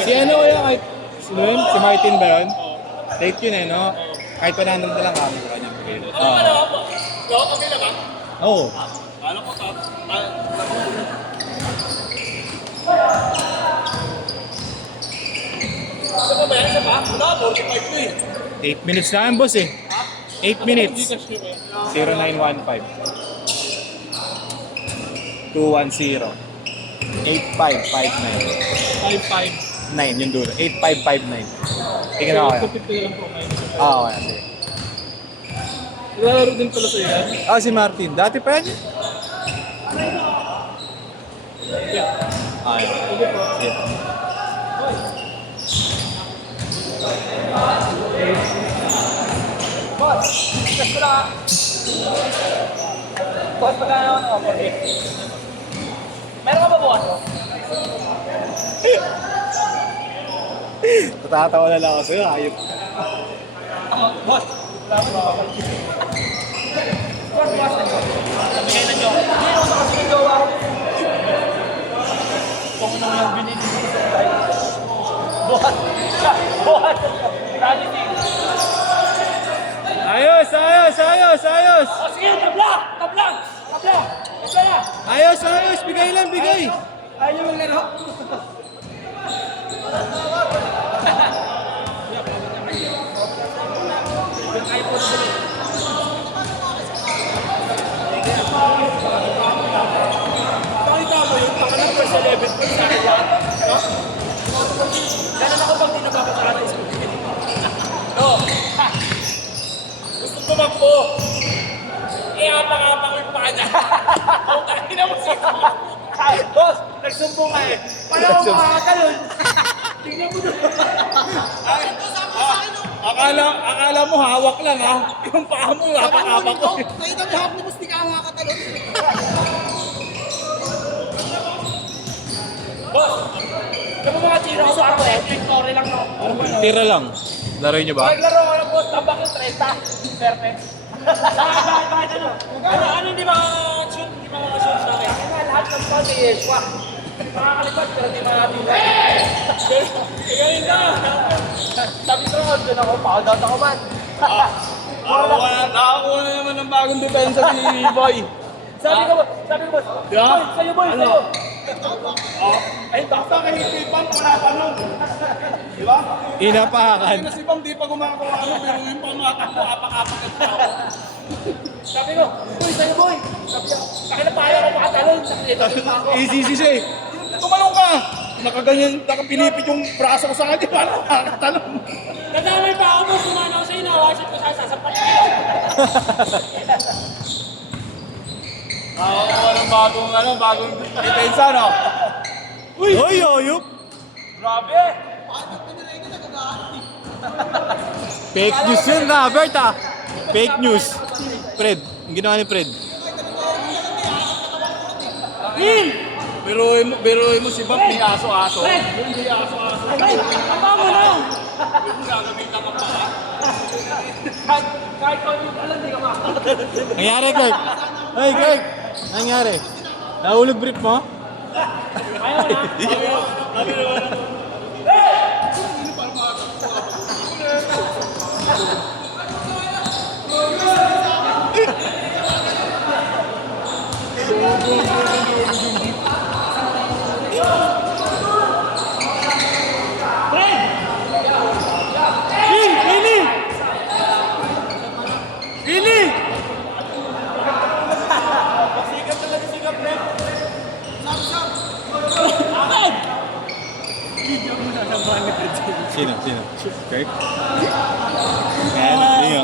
Si ano kaya kahit si Martin ba yun? Late yun eh, no? Kahit 100 na lang kami sa kanyang bigay. Okay na ba? Oo. Alam ko top. Ano ba yan? Isa pa? Wala, 45 na eh. 8 minutes na yan, boss eh. 8 minutes. 0915 210 8559 5-5. 9 yung dulo. 8559. Tingnan ako kaya. 250 lang po. Oo, kaya. Sige. Lalaro din pala sa'yo yan? Ah, si Martin. Dati pa yan. Ah, yun. Sige. Boss, gusto na. Boss, magkano ako ng offer gift? Meron ka ba bukas? Natatawa na lang ako sa'yo. Ayop. Boss, wala ko na offer gift. Boss, boss. Nabigay na jowa. Hindi ako kasi ng jowa. Kung ano yung binili ko sa tayo. Boss, boss. Reality. Ayos, ayos, ayos, ayos. O sige, tabla! Tabla! Tabla! Tabla na! Ayos, ayos. Bigay lang, bigay. Ayaw yung laro. Pakita mo yung pakalang first 11 points sa akin lahat. No? Ganun ako pag di nababasara na school. No. Ha! Gusto tumakbo. Iapang-apang yung paa niya. Kung kanina mo siya. Boss, nagsumbong nga eh. Paano ako makakakalun? Tingnan mo doon. Akala mo hawak lang ha. Yung paa mo apak-apak ko. Nakita mo hawak ni Boss, di ka makakatalon. Boss, ano mga tiro ko sa ako eh? Victory lang no. Tira lang. Laruin nyo ba? Naglaro ko ng boss, tabak yung 30. Perfect. Bakit ano? Ano hindi mga-shoot? Hindi mga-shoot sa akin? Kaya lahat ng boss eh, swak. Makakalipat pero di makakalipat. Ganyan na. Sabi ko, dyan ako, pakadata ko man. Nakakuha na naman ng bagong depensa si Boy. Sabi ko, boss. Boy, sa'yo boy, sa'yo. Ay, baka kahit kay Pam, wala pa nun. Di ba? Inapakan. Kasi si Pam, di pa gumagawa ano, pero yung pamatakbo, apak-apak na tao. Sabi ko, boy, sa'yo boy. Sabi ko, pakinapaya ko makatalon. Sabi ko, ako. Easy siya eh. Tumalong ka! Nakaganyan, nakapilipit yung braso ko sa kanya, paano nakakatalon? Nadamay pa ako, boss, sumanaw sa'yo, nawasit ko sa sasapat. Walang bagong depensa, no? Uy, ayop. Grabe! Fake news yun, Robert ah. Fake news. Fred, ang ginawa ni Fred. Biruin mo si Bob, may aso-aso. Hindi aso-aso. Tama mo na! Yung gagamitan ka pa. Kahit kung yung alam, hindi ka makakatalan. Nangyari, Kirk? Hey, Kirk! Nangyari? Nahulog brief mo? Ayaw na. Sino? Kirk? Yan, hindi nga.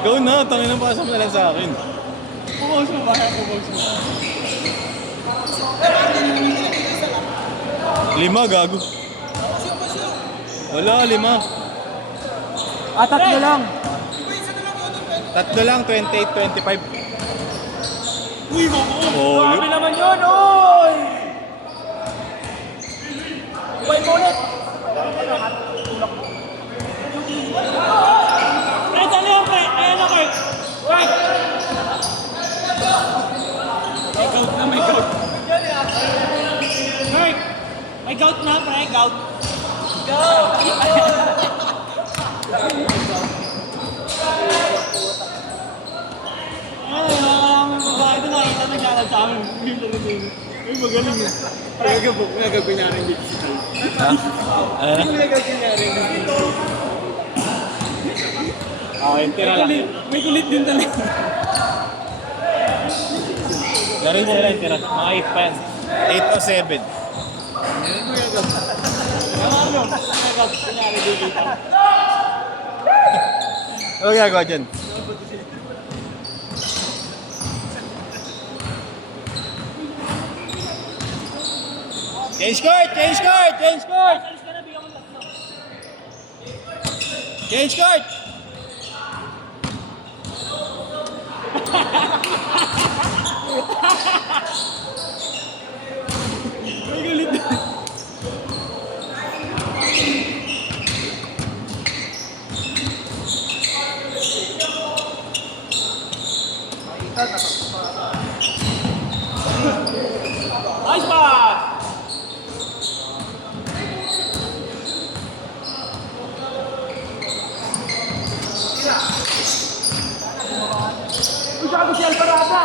Ikaw na, tangin na pasok na lang sa akin. Pumaws mo ba? Lima, gago. Wala, 5. Tatlo lang. Tatlo lang, 28, 25. Uy, mo! Oh, Grabe naman yun, oy! Uy, mo ulit! Pre, dali yan, pre! Ayan na, Kirk! Right! May gout na, may gout. Kirk! May gout na, pre, gout. Ay, mga babae doon nakita naglalad sa amin. Ay, magaling yun. Nagagawin niya rin digital. Ha? Ano? Nagagawin niya rin digital. Okay, tira lang. May kulit din talaga. Larin sila yung tira. Mga 8 pa yan. 8 o 7. Ano? Kunyari dito. Ano gagawa dyan? Change court! Change court! Change court! Alis ka na, bigyan mo tatlo. Change court! May kulit din. Nice pass! Uy, gago si Alvarada!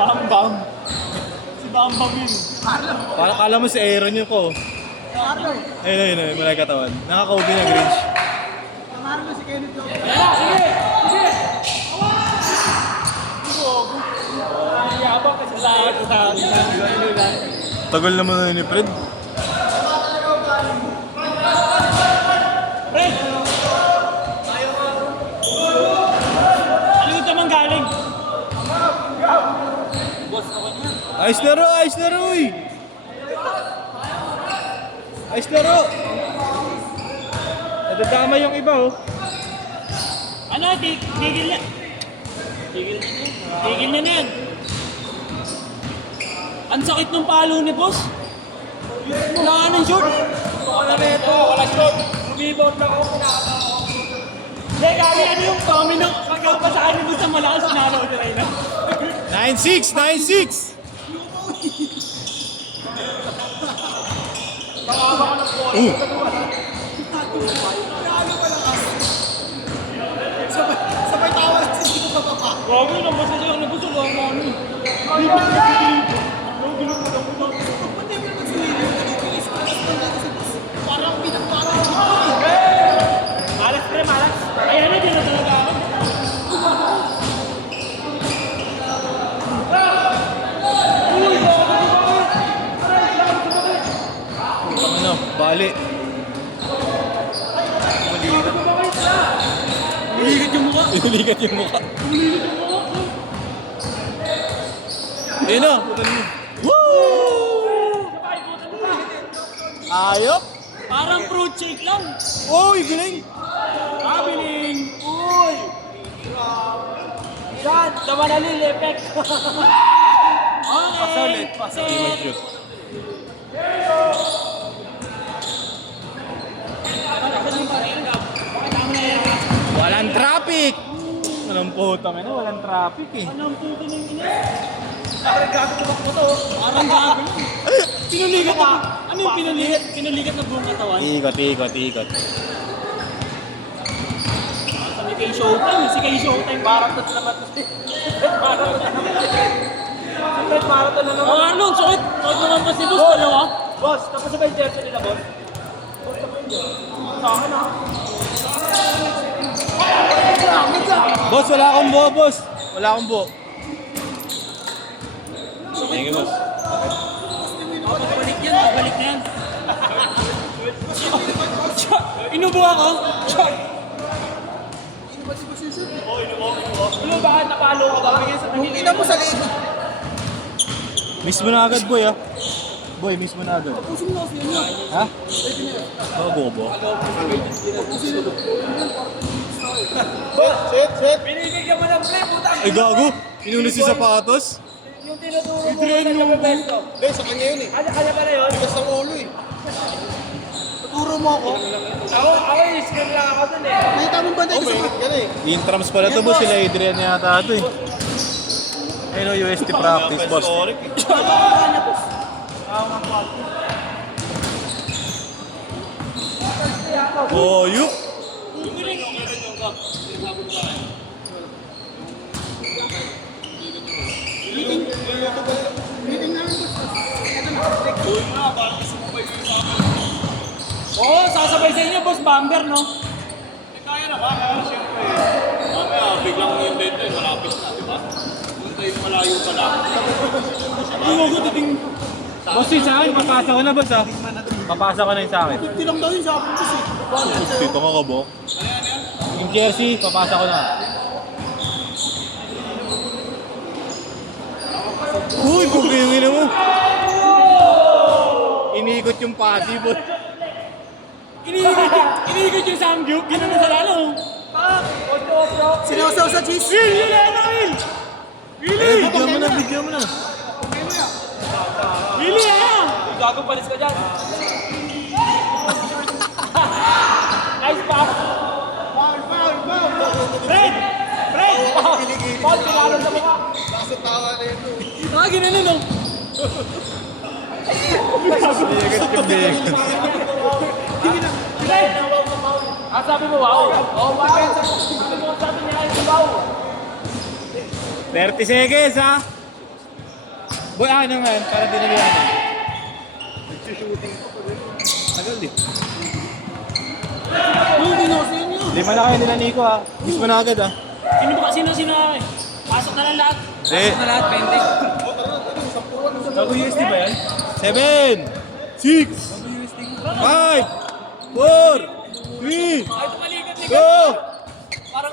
Bam Bam! Si Bam Bam yun. Parang kala mo si Aaron yun ko. Ayun, malay katawan. Nakaka-ubi na Grinch. Pangalan mo si Kenneth Lopez. Ayan, sige! Sige! Ang yabang kasi sa akin. Tagal naman na ni Fred. Fred! Ano yung tamang galing? Ayos laro! Ayos laro! Uy! Ayos laro! Nadadama yung iba oh. Ano? Tigil na. Tigil na yan. Tigil na yan. Ang sakit ng palo ni boss. Wala ka ng short. Wala na ito. Wala short. Rebound lang ako. Hindi, kaya ano yung kami ng pagkapasahan nito sa malakas sinalo ko rin na. 9-6! 9-6! Sabay tawa lang sa sino pa pa. Bago na, basta siya nabusog ang ano. Pati mo naman si William, nagiging ispanas pa lang sa bus. Parang pinagparang Malas pre, malas. Ay ano, din na talaga ako. Ano? Bali. Uligat yung mukha. Inuligat yung mukha. Ayun na. Woo! Ayop! Parang fruit shake lang. Uy, galing! Happening! Uy! Yan! Damanalil effect! Okay! Set! Shoot. Walang traffic! Walang puta man, walang traffic eh. Anong puto ng ina? Parang gago ko to. Parang gago. Pinuligat na. Ano yung pinuligat? Pinuligat na buong katawan? Ikot, ikot, ikot. Sabi kay Showtime. Si kay Showtime. Marathon na naman. Marathon na naman. Secret marathon na naman. Oh, ano? Sakit. Sakit naman pa si Boss. Dalawa. Boss, tapos ba yung jersey nila, Boss? Sa akin ah. Boss, wala akong buo, boss. Wala akong buo. Thank you, boss. Magbalik yan, magbalik na yan. Inubo ako. Shot. Ano ba? Napalo ka ba? Yung ina mo sa likod. Miss mo na agad, boy, ah. Boy, miss mo na agad. Pusin mo kasi yun. Ha? Bobo. Binibigyan mo ng play, putang. Ay, gago. Inuno si sapatos. Yung tinuturo mo sa kapapesto. Hindi, sa kanya yun eh. Kanya ba na yun? Tigas ng ulo eh. Tuturo mo ako. Ako yung screen lang ako dun eh. Nakita mo ba tayo sa Intrams pala to, boss. Sila Adrian yata ito eh. Ayun o, UST practice, boss. Oh, yuk! Meeting namin boss. Ito na. Oo, sasabay sa inyo, boss. Bamber, no? Kaya naman, siyempre. Mamaya, biglang yung deadline, malapit na, di ba? Punta yung malayo pa lang. Boss, yun sa akin, papasa ko na, boss, ah. Papasa ko na yun sa akin. 50 lang daw yun sa akin boss eh. Dito ka ka, bo. Yung jersey, papasa ko na. Uy, pagkingin mo. Inikot yung pati, boss. Iniikot yung Samgyup, gano'n sa lalo. Sinasaw sa cheese. Will, Will! Eh, bigyan mo na. Willie, ah! Gago, palis ka dyan. Nice pass. Fred! Fred! Paul, pinalo sa mukha. Ah, ginano, no? Fred! Ah, sabi mo, wow. Oh, wow. Sabi niya, wow. 30 seconds, ha? Boy, ano nga, para di nagyan. Tagal din. Hindi na kasi yun. Lima na kayo nila Nico, ha? Miss mo na agad, ha? Sino ba? Sino? Pasok na lang lahat. Eh, Na lahat, 20. WST ba yan? 7, 6, 5, 4, 3, Ay, tumalikat, go! Parang